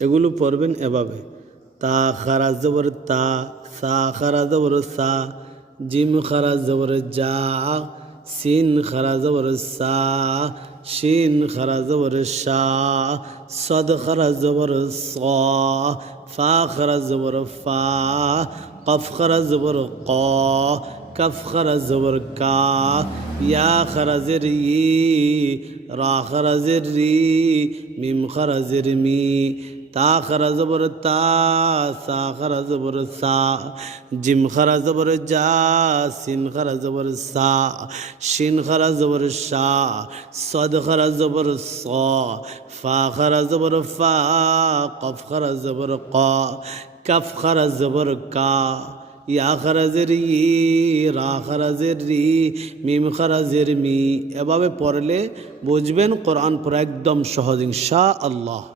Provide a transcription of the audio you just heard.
এগুলো পড়বেন এভাবে। তা খারাজ জবর তা, সা খারাজ জবর সা, জিম খারাজ জবর যা সিন খারাজ জবর সা, শিন খারাজ জবর সা, সদ খারাজ জবর স, ফা খারাজ জবর ফা, কফ খারাজ জবর ক, কফ খারাজ জবর কা, ইয়া খারাজের ই, রা খারাজের রি, মিম খারাজের মি তা খারা জবর তা সা জবর সা জিম খারা জবর যা সিন খারা জবর সা শিন খারা জবর শা সদ খারা জবর স ফা খারা জবর ফা কফ খারা জবর ক কফ খারা জবর কা এভাবে পড়লে বুঝবেন কোরআন পড়া একদম সহজ ইনশা আল্লাহ